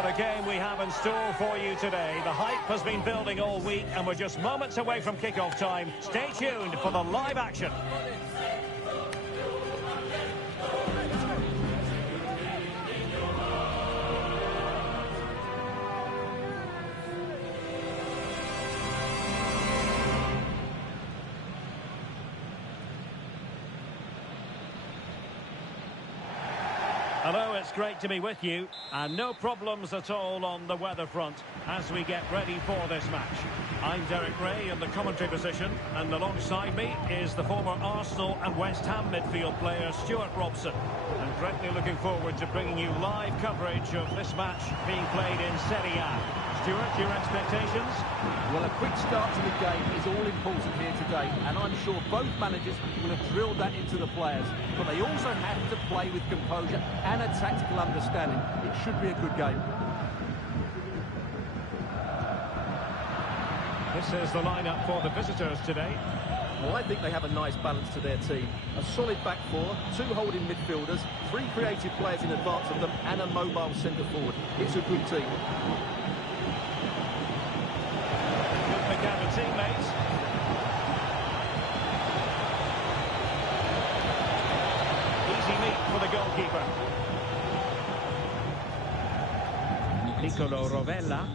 what a game we have in store for you today. The hype has been building all week and we're just moments away from kickoff time. Stay tuned for the live action. Hello, it's great to be with you, and no problems at all on the weather front as we get ready for this match. I'm Derek Ray in the commentary position, and alongside me is the former Arsenal and West Ham midfield player Stuart Robson. I'm greatly looking forward to bringing you live coverage of this match being played in Serie A. Stuart, your expectations? Well, a quick start to the game is all important here today, and I'm sure both managers will have drilled that into the players. But they also have to play with composure and a tactical understanding. It should be a good game. This is the lineup for the visitors today. Well, I think they have a nice balance to their team. A solid back four, two holding midfielders, three creative players in advance of them, and a mobile centre forward. It's a good team. Teammates. Easy meet for the goalkeeper. Nicolo Rovella.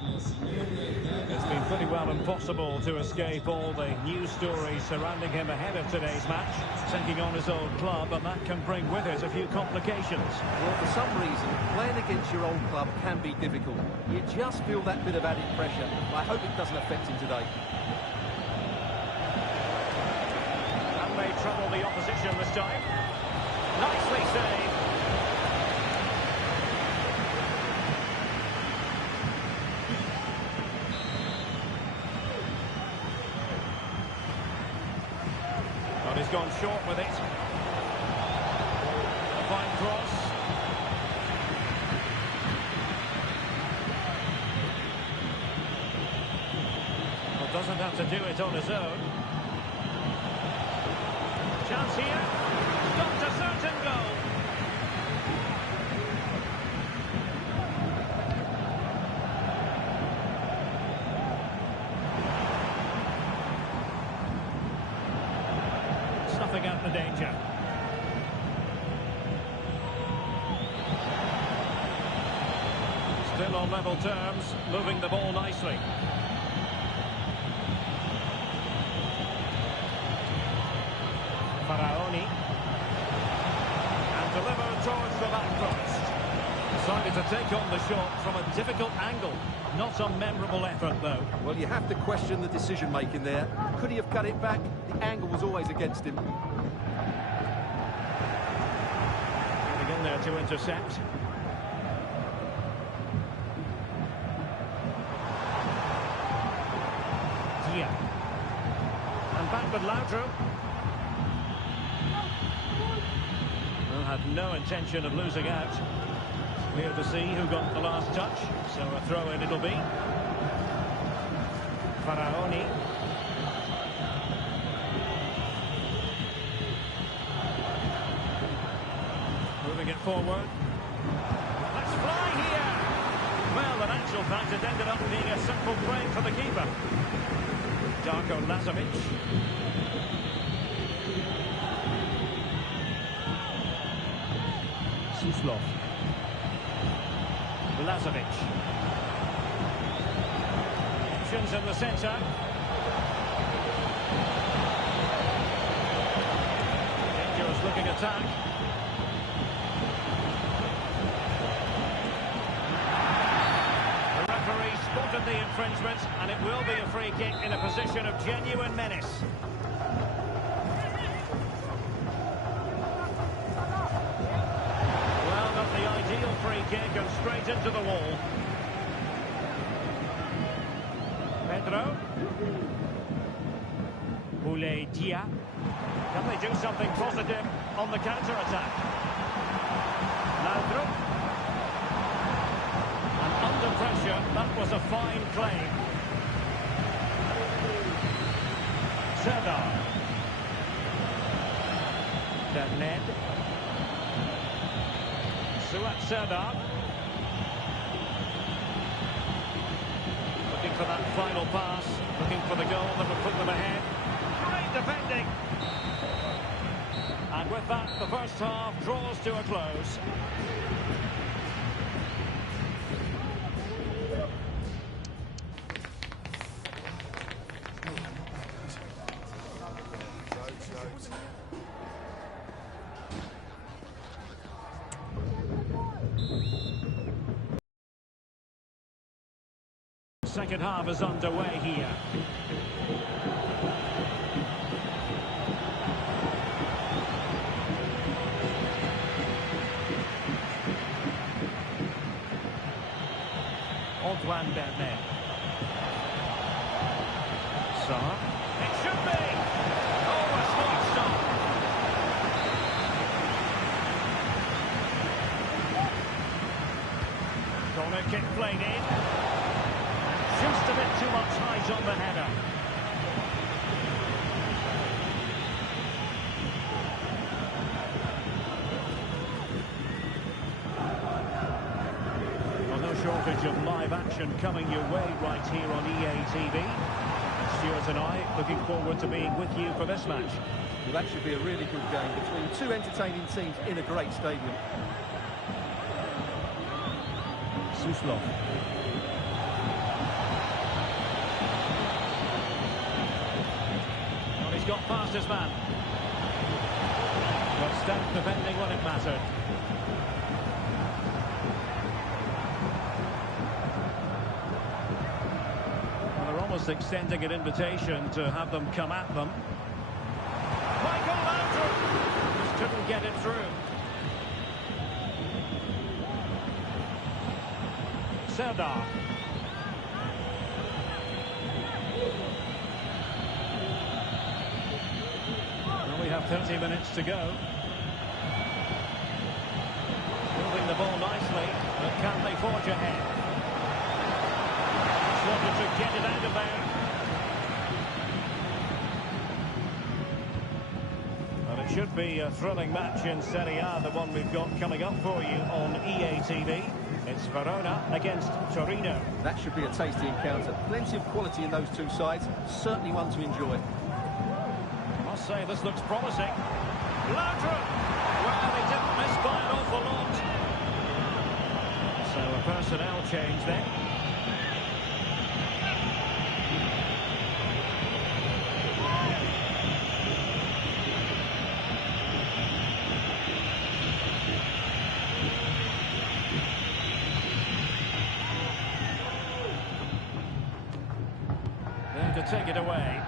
It's been pretty well impossible to escape all the news stories surrounding him ahead of today's match. Taking on his old club, and that can bring with it a few complications. Well, for some reason, playing against your old club can be difficult. You just feel that bit of added pressure. I hope it doesn't affect him today. And may trouble the opposition this time. Nicely saved. But he's gone short with it. A fine cross. Well, doesn't have to do it on his own. Chance here. Got a certain goal. Snuffing out the danger. Still on level terms, moving the ball nicely. Faraoni. And delivered towards the back post. Decided to take on the shot from a difficult angle. Not a memorable effort, though. Well, you have to question the decision-making there. Could he have cut it back? The angle was always against him. Getting in there to intercept. Dia. And back with Laudrup. Well, had no intention of losing out. Clear to see who got the last touch, so a throw-in it'll be. Faraoni. Moving it forward. Let's fly here! Well, in actual fact, it ended up being a simple break for the keeper. Darko Lazovic. Suslov. Lazovic. Options in the centre. Dangerous looking attack. The referee spotted the infringement, and it will be a free kick in a position of genuine menace. Free kick and straight into the wall. Pedro. Boulay Dia. Can they do something positive on the counter-attack? Laudrup. And under pressure, that was a fine claim. Serdar. Berned. Suat Serdar. for that final pass, looking for the goal that would put them ahead. Great defending. And with that, the first half draws to a close. Second half is underway here. Antoine Bernet. Sarr. It should be! Oh, a smart stop. Corner kick played in. Just a bit too much height on the header. Well, no shortage of live action coming your way right here on EA TV. And Stuart and I looking forward to being with you for this match. Well, that should be a really good game between two entertaining teams in a great stadium. Suslov. Got past his man. But stout defending when it mattered. Well, they're almost extending an invitation to have them come at them. Michael Laudrup just couldn't get it through. Serdar. We have 30 minutes to go. Moving the ball nicely, but can they forge ahead? Just wanted to get it out of there. Well, it should be a thrilling match in Serie A, the one we've got coming up for you on EA TV. It's Verona against Torino. That should be a tasty encounter. Plenty of quality in those two sides. Certainly one to enjoy. Say this looks promising. Laudrup! Well, he didn't miss by an awful lot. So a personnel change then. There to take it away.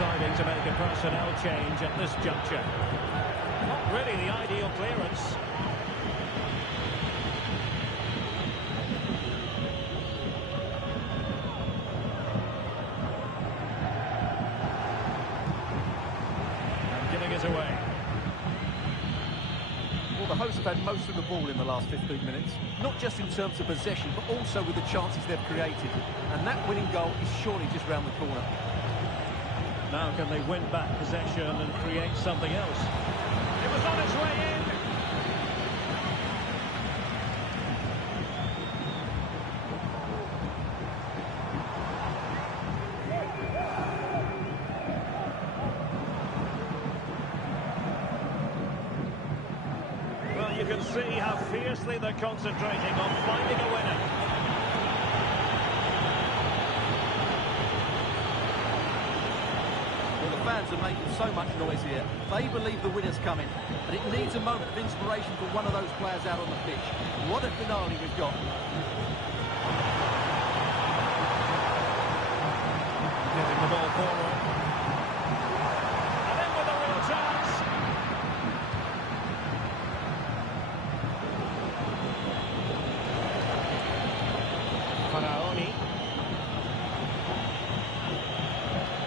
Deciding to make a personnel change at this juncture. Not really the ideal clearance. And giving it away. Well, the hosts have had most of the ball in the last 15 minutes. Not just in terms of possession, but also with the chances they've created. And that winning goal is surely just round the corner. Now can they win back possession and create something else? It was on its way in. Well, you can see how fiercely they're concentrating on finding a winner. Fans are making so much noise here. They believe the winner's coming, but it needs a moment of inspiration for one of those players out on the pitch. What a finale we've got. Getting the ball forward. And then with a real chance. Faraoni.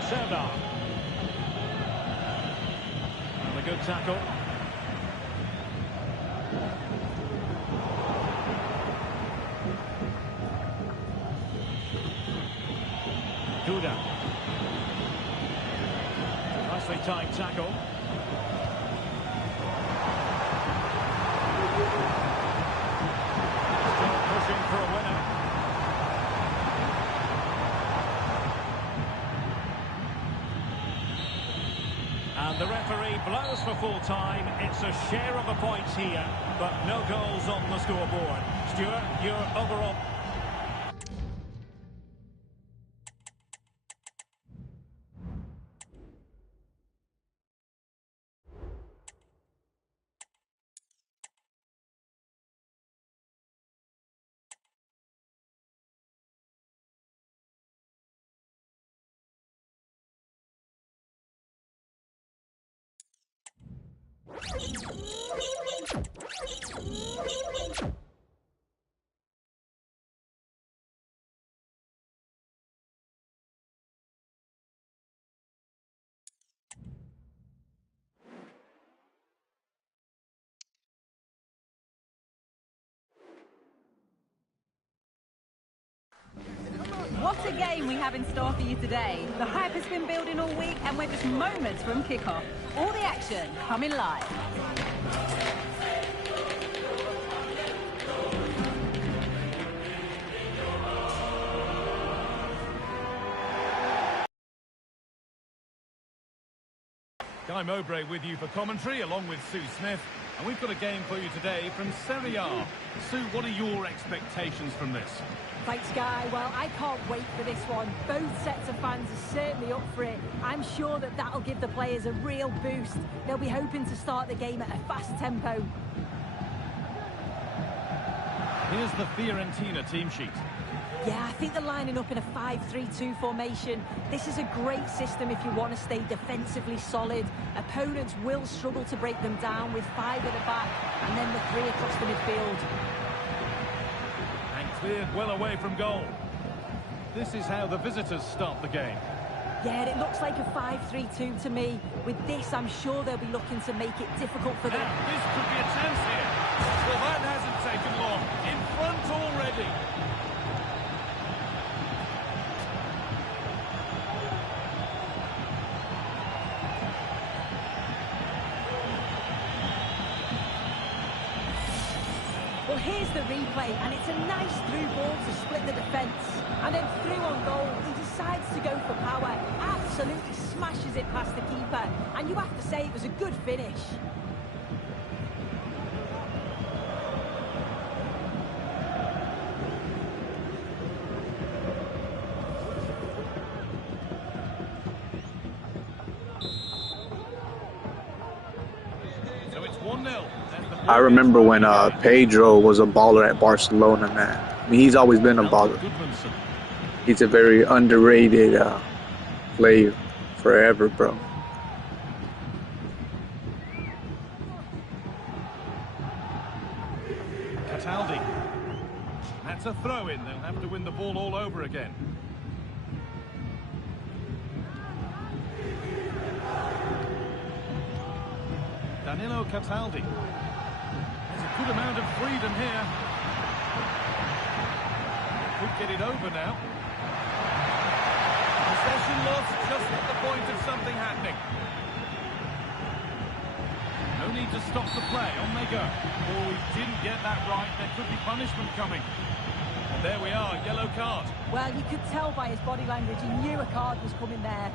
Serdar. Good tackle. Duda. Nicely timed tackle. Still pushing for a winner. And the referee blows for full time. It's a share of the points here, but no goals on the scoreboard. Stuart, your overall... What a game we have in store for you today. The hype has been building all week and we're just moments from kickoff. All the action coming live. Guy Mowbray with you for commentary, along with Sue Smith. And we've got a game for you today from Serie A. Sue, what are your expectations from this? Thanks, Guy. Well, I can't wait for this one. Both sets of fans are certainly up for it. I'm sure that that'll give the players a real boost. They'll be hoping to start the game at a fast tempo. Here's the Fiorentina team sheet. Yeah, I think they're lining up in a 5-3-2 formation. This is a great system if you want to stay defensively solid. Opponents will struggle to break them down with 5 at the back and then the 3 across the midfield. And cleared well away from goal. This is how the visitors start the game. Yeah, it looks like a 5-3-2 to me. With this, I'm sure they'll be looking to make it difficult for them. And this could be a chance here. Well, that hasn't taken long. In front already. Well, here's the replay, and it's a nice through ball to split the defence. And then through on goal, he decides to go for power, absolutely smashes it past the keeper. And you have to say it was a good finish. So it's 1-0. I remember when Pedro was a baller at Barcelona, man. I mean, he's always been a baller. He's a very underrated player forever, bro. Cataldi. That's a throw-in. They'll have to win the ball all over again. Danilo Cataldi. There's a good amount of freedom here. Could get it over now. Possession lost just at the point of something happening. No need to stop the play. On they go. Oh, he didn't get that right. There could be punishment coming. And there we are, yellow card. Well, you could tell by his body language he knew a card was coming there.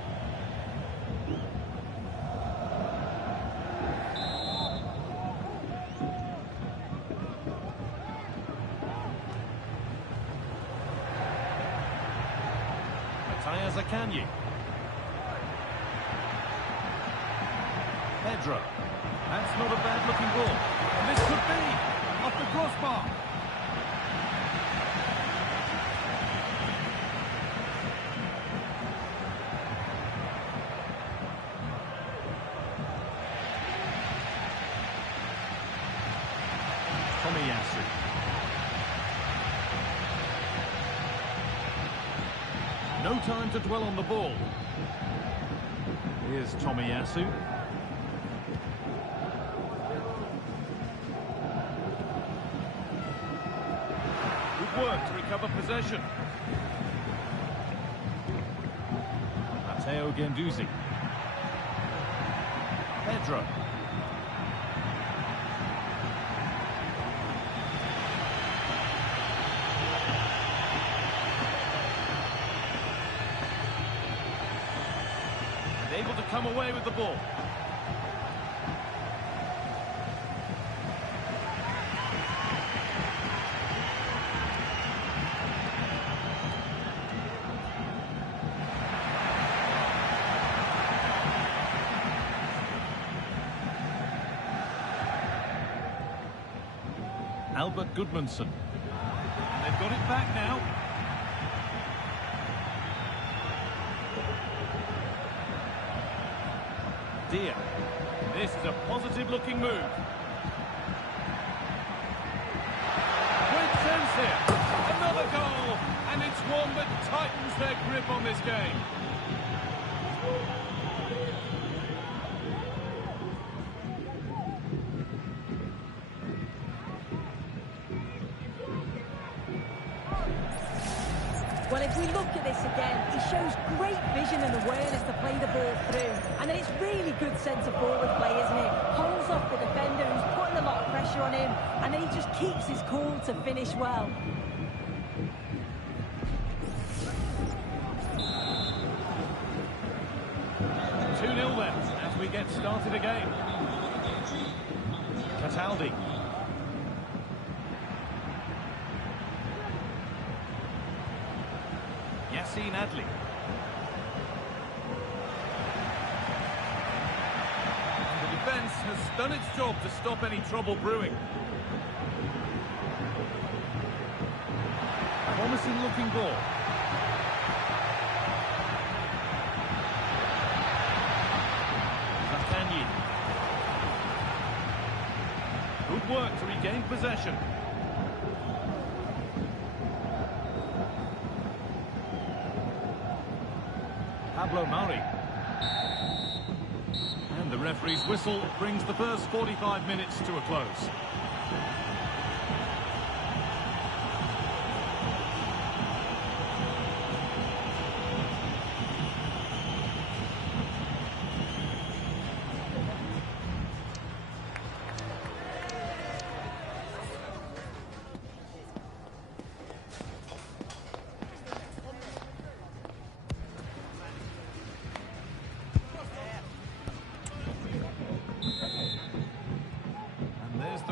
Zakanyi. Pedro. That's not a bad looking ball. And this could be off the crossbar. Tomiyasu. No time to dwell on the ball. Here's Tomiyasu. Good work to recover possession. Guendouzi. Pedro. And able to come away with the ball. Albert Goodmanson. And they've got it back now. Dia. This is a positive-looking move. Great sense here. Another goal. And it's one that tightens their grip on this game. Well, if we look at this again, he shows great vision and awareness to play the ball through. And then it's really good centre-forward play, isn't it? Holds off the defender who's putting a lot of pressure on him, and then he just keeps his cool to finish well. Two 0 then, as we get started again. Cataldi. Adley. The defence has done its job to stop any trouble brewing. Promising looking ball. Zatanyi. Good work to regain possession. Pablo Mari. And the referee's whistle brings the first 45 minutes to a close.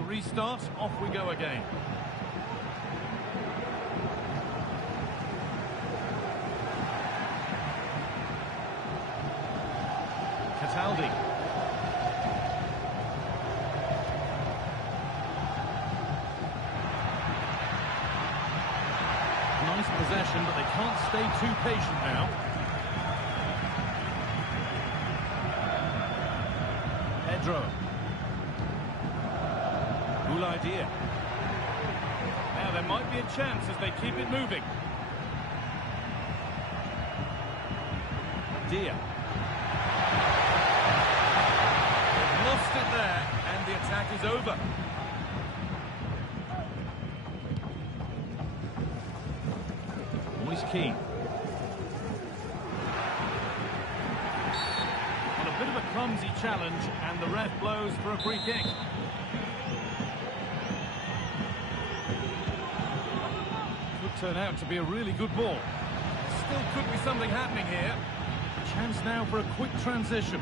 Restart, off we go again. Cataldi. Nice possession, but they can't stay too patient now. Pedro. Cool idea. Now there might be a chance as they keep it moving. Dia. They've lost it there, and the attack is over. Moise Keane. On a bit of a clumsy challenge, and the ref blows for a free kick. Turn out to be a really good ball. Still could be something happening here. Chance now for a quick transition.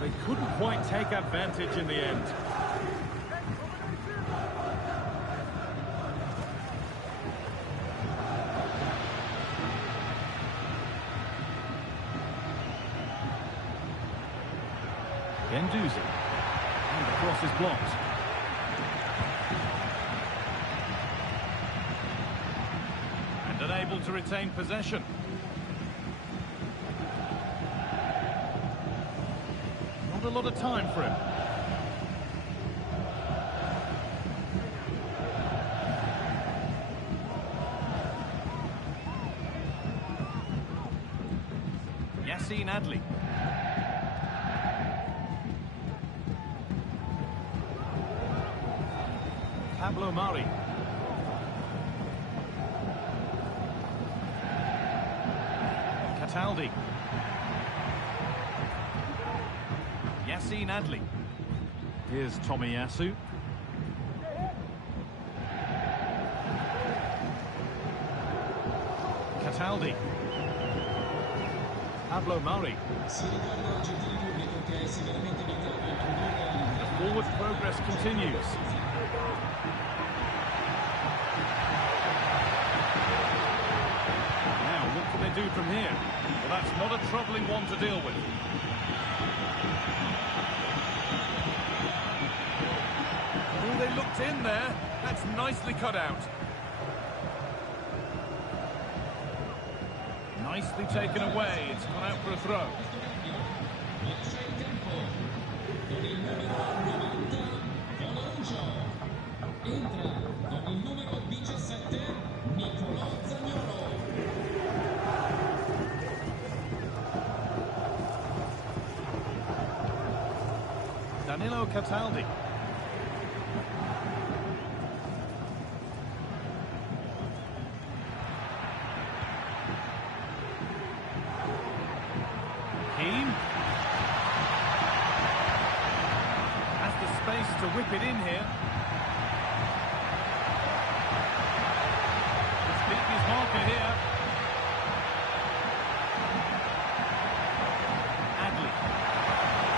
They couldn't quite take advantage in the end. Guendouzi. And the cross is blocked. And unable to retain possession. Not a lot of time for him. Adley. Pablo Mari. Cataldi. Yassine Adli. Here's Tomiyasu. Cataldi. Pablo Murray. The forward progress continues. Now, what can they do from here? Well, that's not a troubling one to deal with. Oh, they looked in there. That's nicely cut out. Nicely taken away. It's gone out for a throw. Danilo Cataldi. Has the space to whip it in here. It's beaten his marker here. Adli.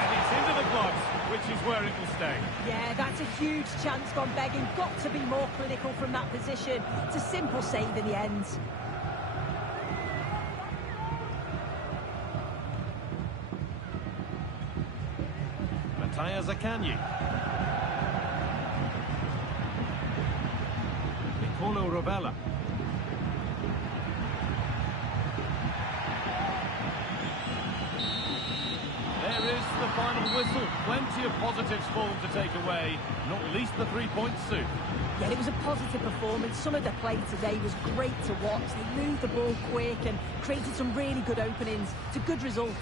And it's into the gloves, which is where it will stay. Yeah, that's a huge chance gone begging. Got to be more clinical from that position. It's a simple save in the end. Zakanyi. Nicolo Rovella. There is the final whistle. Plenty of positives for them to take away, not least the 3 points, Sue. Yeah, it was a positive performance. Some of the play today was great to watch. They moved the ball quick and created some really good openings. It's a good result.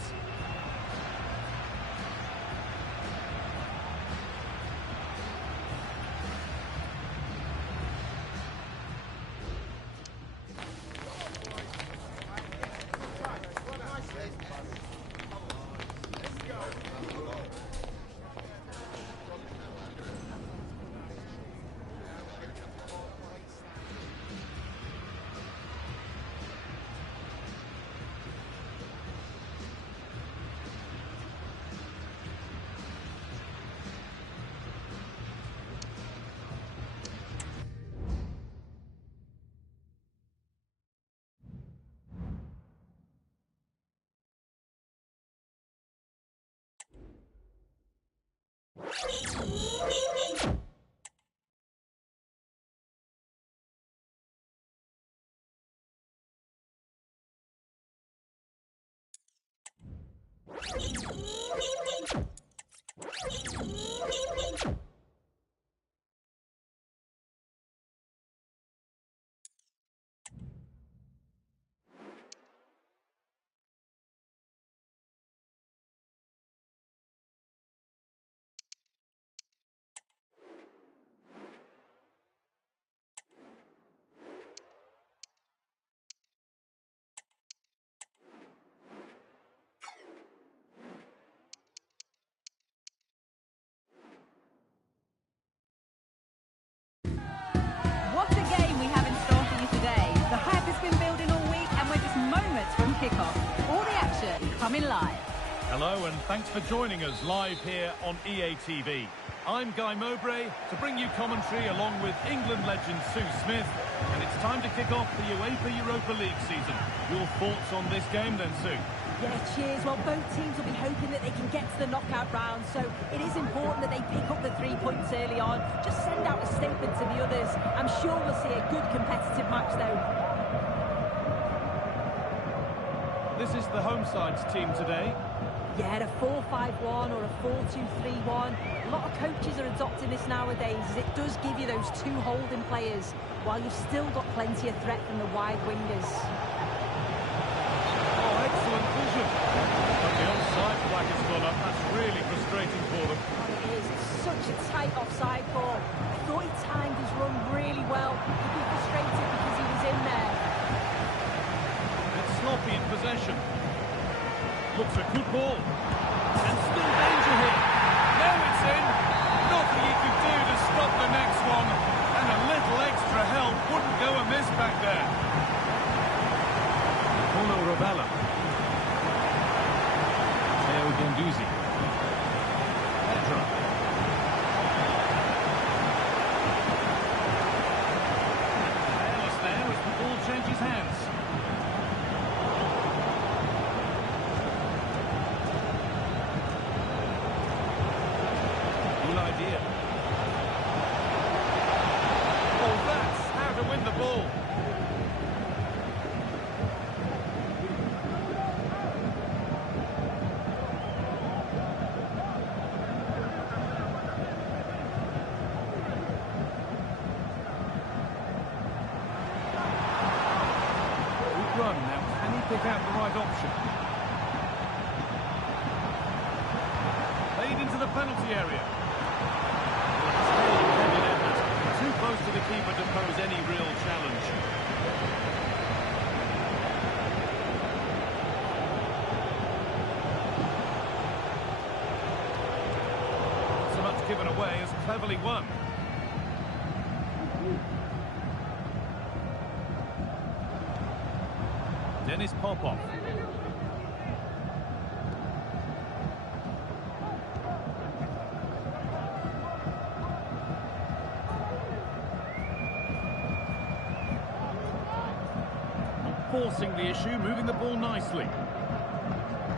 Coming live. Hello and thanks for joining us live here on EA TV. I'm Guy Mowbray to bring you commentary along with England legend Sue Smith, and it's time to kick off the UEFA Europa League season. Your thoughts on this game then, Sue? Yeah, cheers. Well, both teams will be hoping that they can get to the knockout round, so it is important that they pick up the 3 points early on. Just send out a statement to the others. I'm sure we'll see a good competitive match though. This is the home side's team today. Yeah, a 4-5-1 or a 4-2-3-1. A lot of coaches are adopting this nowadays, as it does give you those two holding players, while you've still got plenty of threat from the wide wingers. Oh, excellent vision. But the offside flag has gone up. That's really frustrating for them. Oh, it is. It's such a tight offside ball. I thought he timed his run really well. He'd be frustrated because he was in there. It's sloppy in possession. looks a good ball. And still danger here. Now it's in. Nothing he could do to stop the next one. And a little extra help wouldn't go amiss back there. Rovella. Theo Guendouzi. Pedro. Careless there as the ball changes hands. Good idea. Oh, that's how to win the ball. Run. Now, can he pick out the right option? Played into the penalty area. Too close to the keeper to pose any real challenge. Not so much given away as cleverly won. Dennis Popov. Not forcing the issue, moving the ball nicely.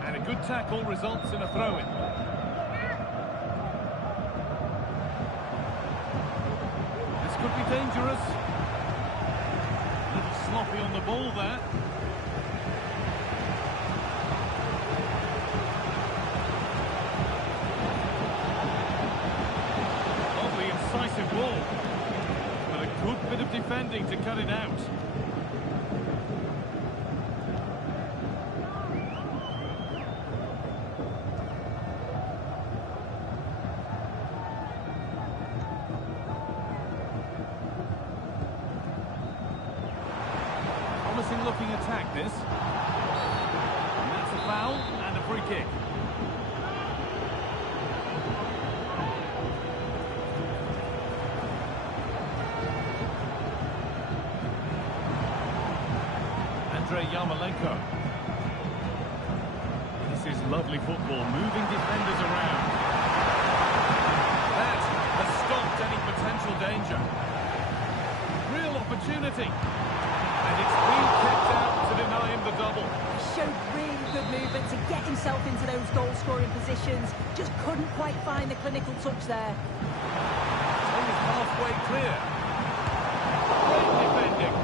And a good tackle results in a throw-in. This could be dangerous. A little sloppy on the ball there. Ball, but a good bit of defending to cut it out. Promising looking attack this. And that's a foul and a free kick. Yarmolenko. This is lovely football, moving defenders around. That has stopped any potential danger. Real opportunity. And it's been kept out to deny him the double. He showed really good movement to get himself into those goal-scoring positions. Just couldn't quite find the clinical touch there. Only halfway clear. Great defending.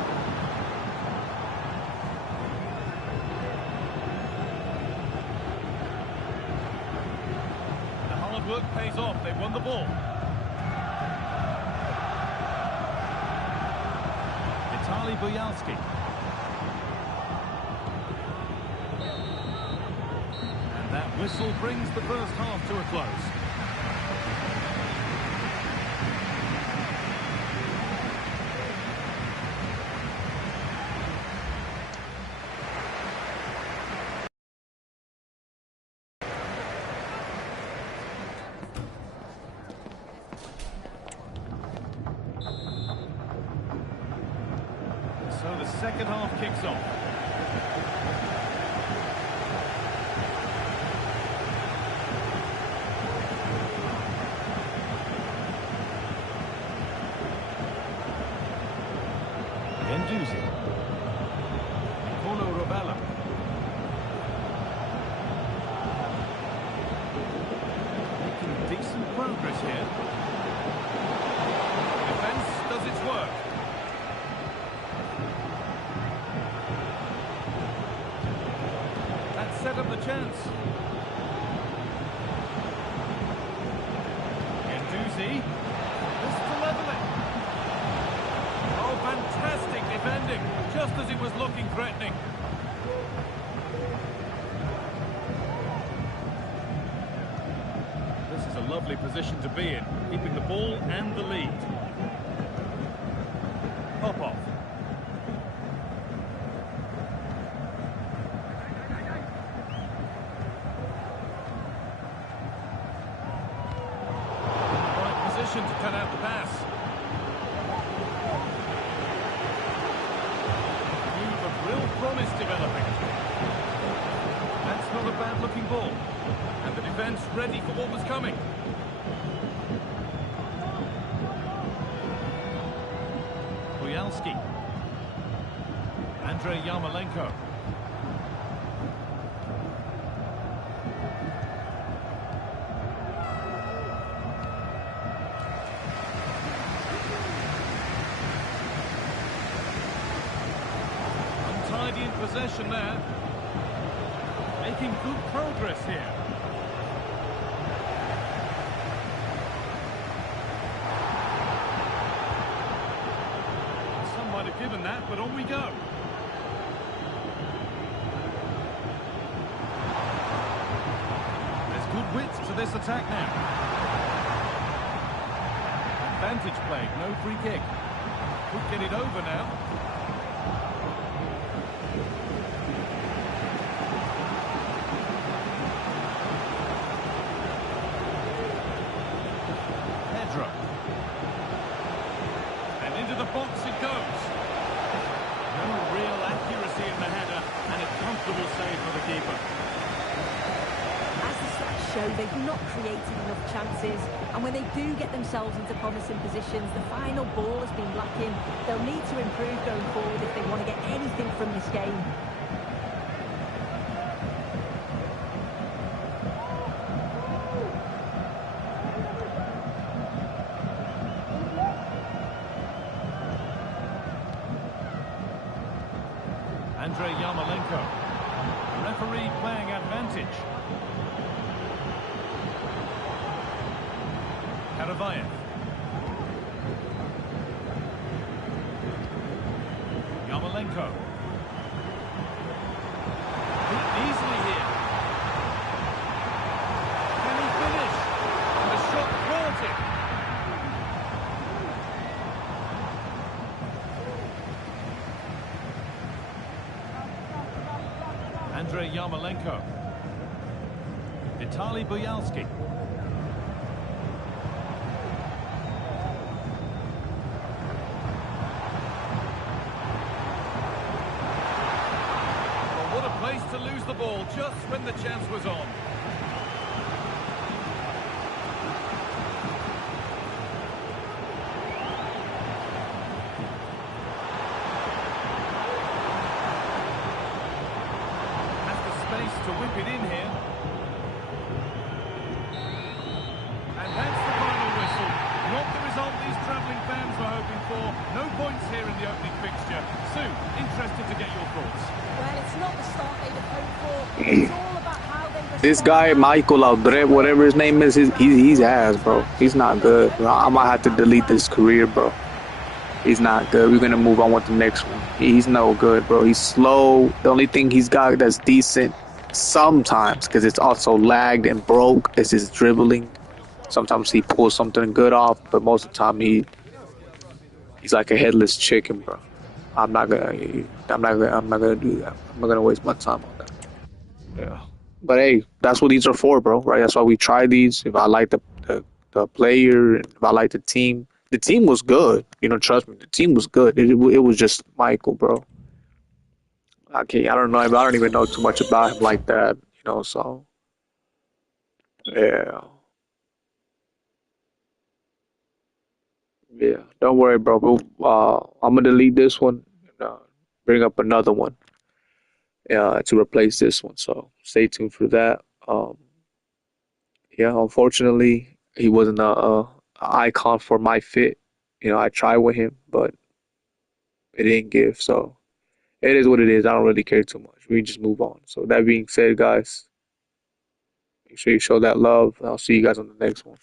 Work pays off. They won the ball. Vitaly Buyalski. And that whistle brings the first half to a close. So the second half kicks off. Guendouzi. Rovella. Making decent progress here. Defence does its work. Set up the chance. Guendouzi. This to level it. Oh, fantastic defending, just as it was looking threatening. This is a lovely position to be in, keeping the ball and the lead. Popov. position to cut out the pass. Move of real promise developing. That's not a bad-looking ball. And the defence ready for what was coming. Boyalski. Andrei Yarmolenko. Untidy in possession there. Making good progress here. Some might have given that, but on we go. There's good width to this attack now. Advantage played, no free kick. Could get it over now. And into the box it goes. No real accuracy in the header, and a comfortable save for the keeper. As the stats show, they've not created enough chances, and when they do get themselves into promising positions, the final ball has been lacking. They'll need to improve going forward if they want to get anything from this game. Andrei Yarmolenko. The referee playing advantage. Karavayev. Yarmolenko. Easily here. Can he finish? And the shot caught it. Andrei Yarmolenko. Vitaly Boyalski. Well, what a place to lose the ball just when the chance was on. To whip it in here. And that's the final whistle. Not the result these travelling fans were hoping for. No points here in the opening fixture. Sue, interested to get your thoughts. Well, it's not the start they'd have hoped for. It's all about how they respond. This guy, Michael Laudrup, whatever his name is, he's ass, bro. He's not good. I might have to delete this career, bro. He's not good. We're going to move on with the next one. He's no good, bro. He's slow. The only thing he's got that's decent sometimes, because it's also lagged and broke, is his dribbling. Sometimes he pulls something good off, but most of the time he's like a headless chicken, bro. I'm not gonna do that. I'm not gonna waste my time on that. Yeah. But hey, that's what these are for, bro. Right? That's why we try these. If I like the player, and if I like the team was good. You know, trust me, the team was good. It was just Michael, bro. Okay, I don't know. I don't even know too much about him like that. You know, so yeah. Yeah, don't worry, bro. I'm gonna delete this one and bring up another one to replace this one. So stay tuned for that. Yeah, unfortunately, he wasn't a icon for my fit. You know, I tried with him, but it didn't give. So it is what it is. I don't really care too much. We just move on. So that being said, guys, make sure you show that love. I'll see you guys on the next one.